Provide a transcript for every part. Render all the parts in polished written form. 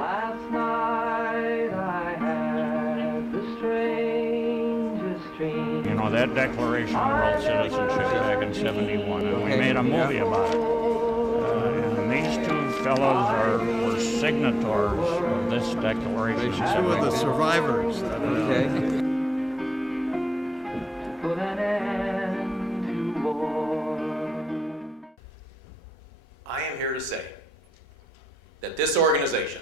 Last night I had the strangest dream. You know, that Declaration of World Citizenship back in '71, and we made a movie about it. And these two fellows were signatories of this declaration. Two of the survivors. Okay. Put an end to war. I am here to say that this organization,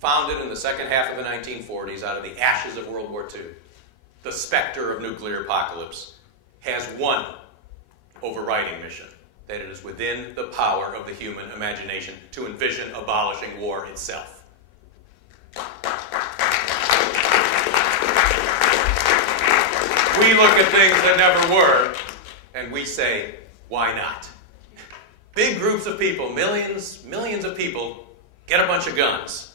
founded in the second half of the 1940s out of the ashes of World War II, the specter of nuclear apocalypse, has one overriding mission, that it is within the power of the human imagination to envision abolishing war itself. We look at things that never were, and we say, why not? Big groups of people, millions of people, get a bunch of guns.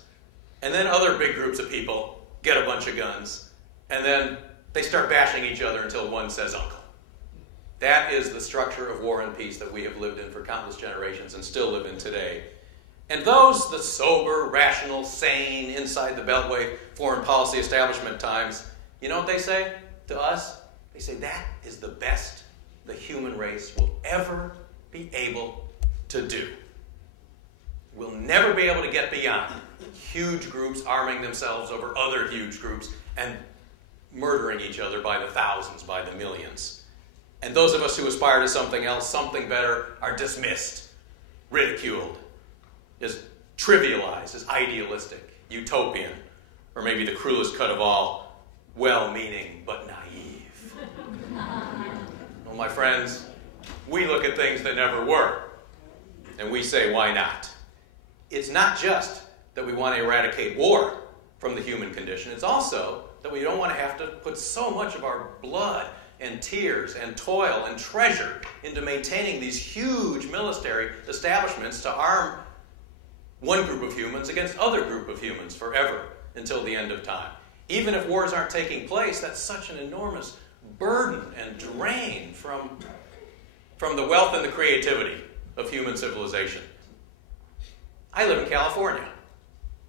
And then other big groups of people get a bunch of guns. And then they start bashing each other until one says uncle. That is the structure of war and peace that we have lived in for countless generations and still live in today. And those, the sober, rational, sane, inside the Beltway foreign policy establishment times, you know what they say to us? They say that is the best the human race will ever be able to do. We'll never be able to get beyond huge groups arming themselves over other huge groups and murdering each other by the thousands, by the millions. And those of us who aspire to something else, something better, are dismissed, ridiculed, is trivialized, as idealistic, utopian, or maybe the cruelest cut of all, well-meaning but naive. Well, my friends, we look at things that never were, and we say, why not? It's not just that we want to eradicate war from the human condition. It's also that we don't want to have to put so much of our blood and tears and toil and treasure into maintaining these huge military establishments to arm one group of humans against other group of humans forever until the end of time. Even if wars aren't taking place, that's such an enormous burden and drain from the wealth and the creativity of human civilization. I live in California,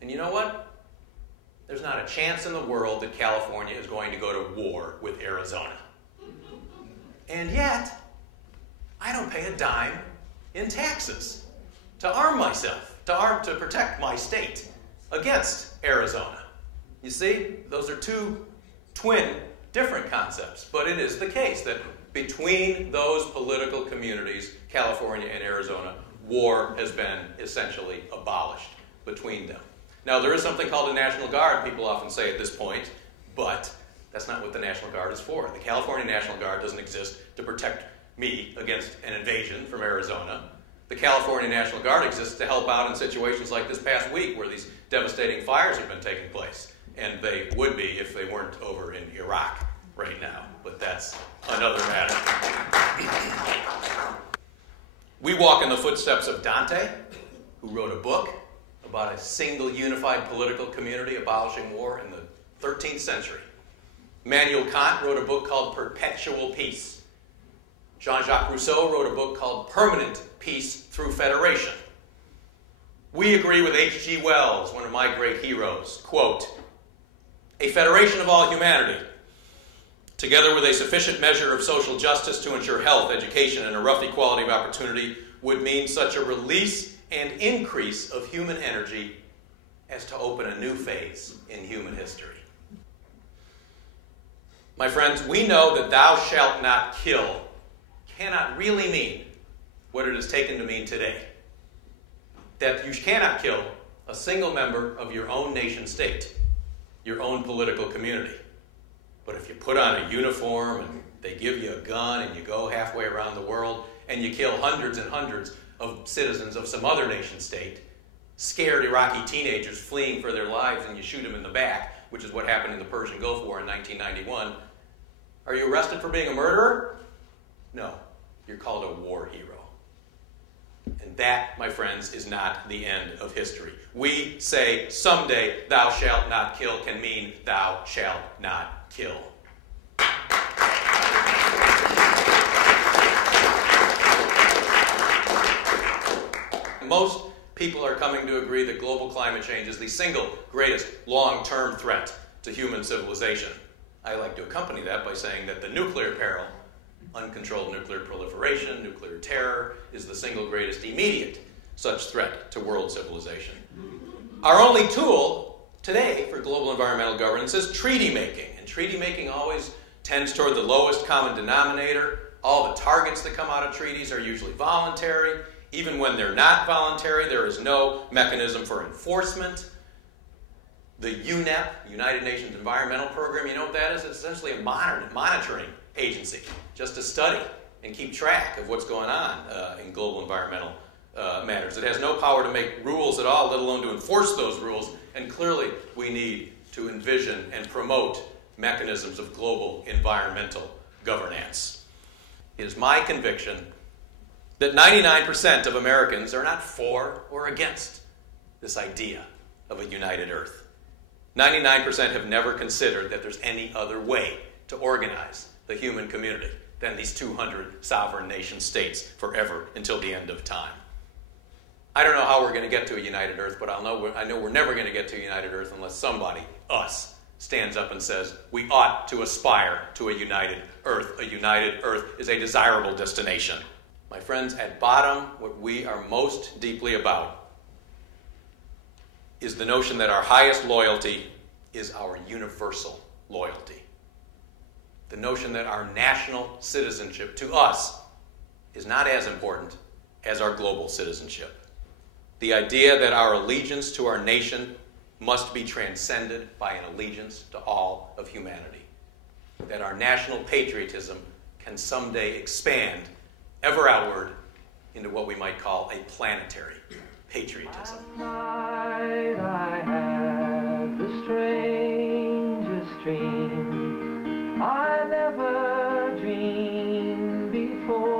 and you know what? There's not a chance in the world that California is going to go to war with Arizona. And yet, I don't pay a dime in taxes to arm myself, to protect my state against Arizona. You see, those are two twin, different concepts, but it is the case that between those political communities, California and Arizona, war has been essentially abolished between them. Now, there is something called the National Guard, people often say at this point, but that's not what the National Guard is for. The California National Guard doesn't exist to protect me against an invasion from Arizona. The California National Guard exists to help out in situations like this past week where these devastating fires have been taking place. And they would be if they weren't over in Iraq right now. But that's another matter. We walk in the footsteps of Dante, who wrote a book about a single unified political community abolishing war in the 13th century. Immanuel Kant wrote a book called Perpetual Peace. Jean-Jacques Rousseau wrote a book called Permanent Peace Through Federation. We agree with H.G. Wells, one of my great heroes, quote, "A federation of all humanity, together with a sufficient measure of social justice to ensure health, education, and a rough equality of opportunity, would mean such a release and increase of human energy as to open a new phase in human history." My friends, we know that "thou shalt not kill" cannot really mean what it is taken to mean today. That you cannot kill a single member of your own nation state, your own political community. But if you put on a uniform and they give you a gun and you go halfway around the world and you kill hundreds and hundreds of citizens of some other nation state, scared Iraqi teenagers fleeing for their lives, and you shoot them in the back, which is what happened in the Persian Gulf War in 1991, are you arrested for being a murderer? No. You're called a war hero. And that, my friends, is not the end of history. We say someday "thou shalt not kill" can mean "thou shalt not kill." Most people are coming to agree that global climate change is the single greatest long-term threat to human civilization. I like to accompany that by saying that the nuclear peril, uncontrolled nuclear proliferation, nuclear terror, is the single greatest immediate such threat to world civilization. Our only tool today for global environmental governance is treaty making. And treaty making always tends toward the lowest common denominator. All the targets that come out of treaties are usually voluntary. Even when they're not voluntary, there is no mechanism for enforcement. The UNEP, United Nations Environmental Program, you know what that is? It's essentially a monitoring agency, just to study and keep track of what's going on in global environmental matters. It has no power to make rules at all, let alone to enforce those rules, and clearly we need to envision and promote mechanisms of global environmental governance. It is my conviction that 99% of Americans are not for or against this idea of a united Earth. 99% have never considered that there's any other way to organize the human community than these 200 sovereign nation states forever until the end of time. I don't know how we're going to get to a united Earth, but I know we're never going to get to a united Earth unless somebody, us, stands up and says we ought to aspire to a united Earth. A united Earth is a desirable destination. My friends, at bottom, what we are most deeply about is the notion that our highest loyalty is our universal loyalty. The notion that our national citizenship to us is not as important as our global citizenship. The idea that our allegiance to our nation must be transcended by an allegiance to all of humanity. That our national patriotism can someday expand ever outward into what we might call a planetary patriotism. I had the strangest dream I never dreamed before.